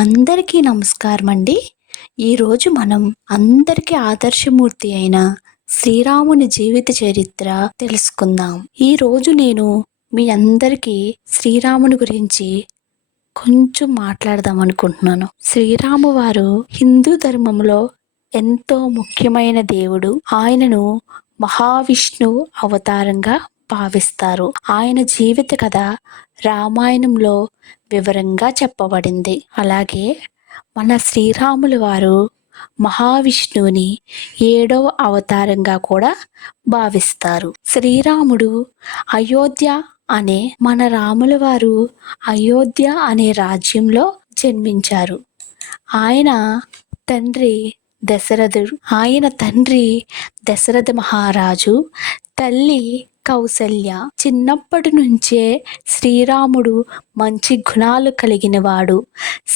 అందరికీ నమస్కారం అండి. ఈరోజు మనం అందరికీ ఆదర్శమూర్తి అయిన శ్రీరాముని జీవిత చరిత్ర తెలుసుకుందాం. ఈరోజు నేను మీ అందరికీ శ్రీరాముని గురించి కొంచెం మాట్లాడదాం అనుకుంటున్నాను. శ్రీరాము వారు హిందూ ధర్మంలో ఎంతో ముఖ్యమైన దేవుడు. ఆయనను మహావిష్ణువు అవతారంగా భావిస్తారు. ఆయన జీవిత కథ రామాయణంలో వివరంగా చెప్పబడింది. అలాగే మన శ్రీరాములు వారు మహావిష్ణువుని 7వ అవతారంగా కూడా భావిస్తారు. శ్రీరాముడు అయోధ్య అనే మన రాముల వారు అయోధ్య అనే రాజ్యంలో జన్మించారు. ఆయన తండ్రి దశరథ మహారాజు, తల్లి కౌసల్య. చిన్నప్పటి నుంచే శ్రీరాముడు మంచి గుణాలు కలిగినవాడు.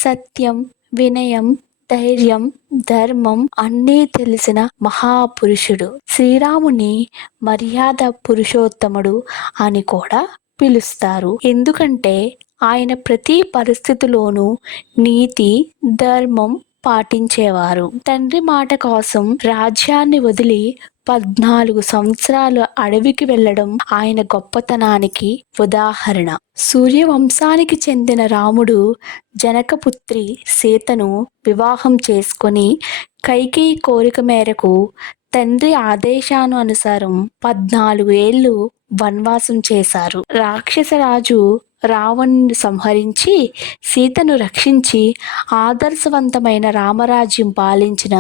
సత్యం, వినయం, ధైర్యం, ధర్మం అన్నీ తెలిసిన మహాపురుషుడు. శ్రీరాముని మర్యాద పురుషోత్తముడు అని కూడా పిలుస్తారు. ఎందుకంటే ఆయన ప్రతి పరిస్థితిలోనూ నీతి, ధర్మం పాటించేవారు. తండ్రి మాట కోసం రాజ్యాన్ని వదిలి 14 సంవత్సరాలు అడవికి వెళ్ళడం ఆయన గొప్పతనానికి ఉదాహరణ. సూర్యవంశానికి చెందిన రాముడు జనకపుత్రి సీతను వివాహం చేసుకొని కైకేయి కోరిక మేరకు తండ్రి ఆదేశానుసారం 14 ఏళ్ళు వనవాసం చేశారు. రాక్షసరాజు రావణుని సంహరించి సీతను రక్షించి ఆదర్శవంతమైన రామరాజ్యం పాలించిన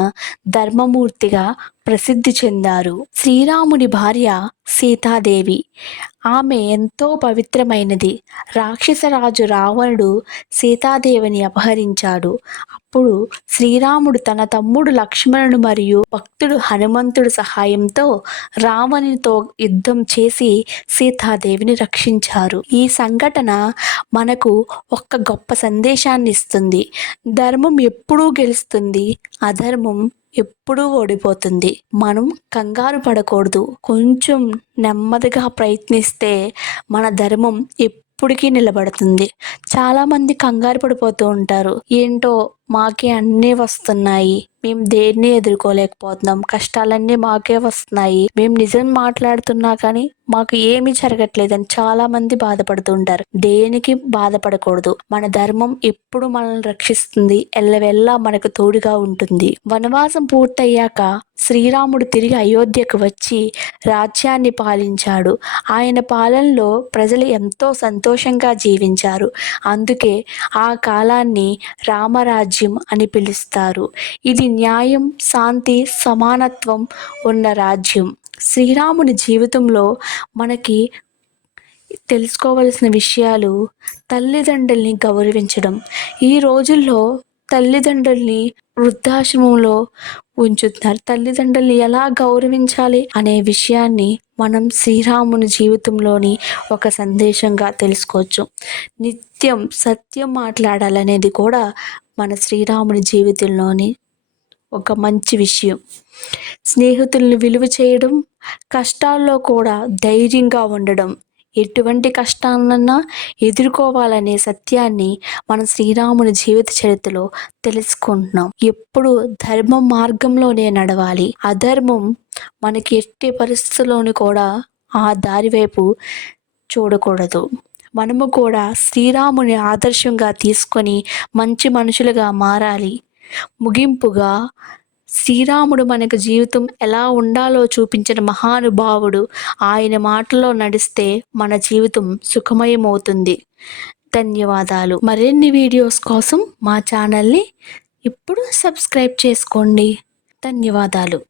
ధర్మమూర్తిగా ప్రసిద్ధి చెందారు. శ్రీరాముని భార్య సీతాదేవి. ఆమె ఎంతో పవిత్రమైనది. రాక్షసరాజు రావణుడు సీతాదేవిని అపహరించాడు. అప్పుడు శ్రీరాముడు తన తమ్ముడు లక్ష్మణుడు మరియు భక్తుడు హనుమంతుడు సహాయంతో రావణునితో యుద్ధం చేసి సీతాదేవిని రక్షించారు. ఈ సంఘటన మనకు ఒక గొప్ప సందేశాన్ని ఇస్తుంది. ధర్మం ఎప్పుడూ గెలుస్తుంది, అధర్మం ఎప్పుడూ ఓడిపోతుంది. మనం కంగారు పడకూడదు. కొంచెం నెమ్మదిగా ప్రయత్నిస్తే మన ధర్మం ఎప్పటికీ నిలబడుతుంది. చాలామంది కంగారు పడిపోతూ ఉంటారు. ఏంటో మాకే అన్నీ వస్తున్నాయి, మేము దేన్ని ఎదుర్కోలేకపోతున్నాం, కష్టాలన్నీ మాకే వస్తున్నాయి, మేము నిజం మాట్లాడుతున్నా కానీ మాకు ఏమీ జరగట్లేదని చాలా మంది బాధపడుతూ ఉంటారు. దేనికి బాధపడకూడదు. మన ధర్మం ఎప్పుడు మనల్ని రక్షిస్తుంది, ఎల్లవెల్లా మనకు తోడుగా ఉంటుంది. వనవాసం పూర్తయ్యాక శ్రీరాముడు తిరిగి అయోధ్యకు వచ్చి రాజ్యాన్ని పాలించాడు. ఆయన పాలనలో ప్రజలు ఎంతో సంతోషంగా జీవించారు. అందుకే ఆ కాలాన్ని రామరాజ్యం అని పిలుస్తారు. ఇది న్యాయం, శాంతి, సమానత్వం ఉన్న రాజ్యం. శ్రీరాముని జీవితంలో మనకి తెలుసుకోవలసిన విషయాలు: తల్లిదండ్రుల్ని గౌరవించడం. ఈ రోజుల్లో తల్లిదండ్రుల్ని వృద్ధాశ్రమంలో ఉంచుతున్నారు. తల్లిదండ్రుల్ని ఎలా గౌరవించాలి అనే విషయాన్ని మనం శ్రీరాముని జీవితంలోని ఒక సందేశంగా తెలుసుకోవచ్చు. నిత్యం సత్యం మాట్లాడాలనేది కూడా మన శ్రీరాముని జీవితంలోని ఒక మంచి విషయం. స్నేహితుల్ని విలువ చేయడం, కష్టాల్లో కూడా ధైర్యంగా ఉండడం, ఎటువంటి కష్టాలన్నా ఎదుర్కోవాలనే సత్యాన్ని మన శ్రీరాముని జీవిత చరిత్రలో తెలుసుకుంటున్నాం. ఎప్పుడు ధర్మం మార్గంలోనే నడవాలి. అధర్మం మనకి ఎట్టి పరిస్థితుల్లోనూ కూడా ఆ దారి వైపు చూడకూడదు. మనము కూడా శ్రీరాముని ఆదర్శంగా తీసుకొని మంచి మనుషులుగా మారాలి. ముగింపుగా, శ్రీరాముడు మనకు జీవితం ఎలా ఉండాలో చూపించిన మహానుభావుడు. ఆయన మాటలో నడిస్తే మన జీవితం సుఖమయమవుతుంది. ధన్యవాదాలు. మరిన్ని వీడియోస్ కోసం మా ఛానల్ని ఇప్పుడు సబ్స్క్రైబ్ చేసుకోండి. ధన్యవాదాలు.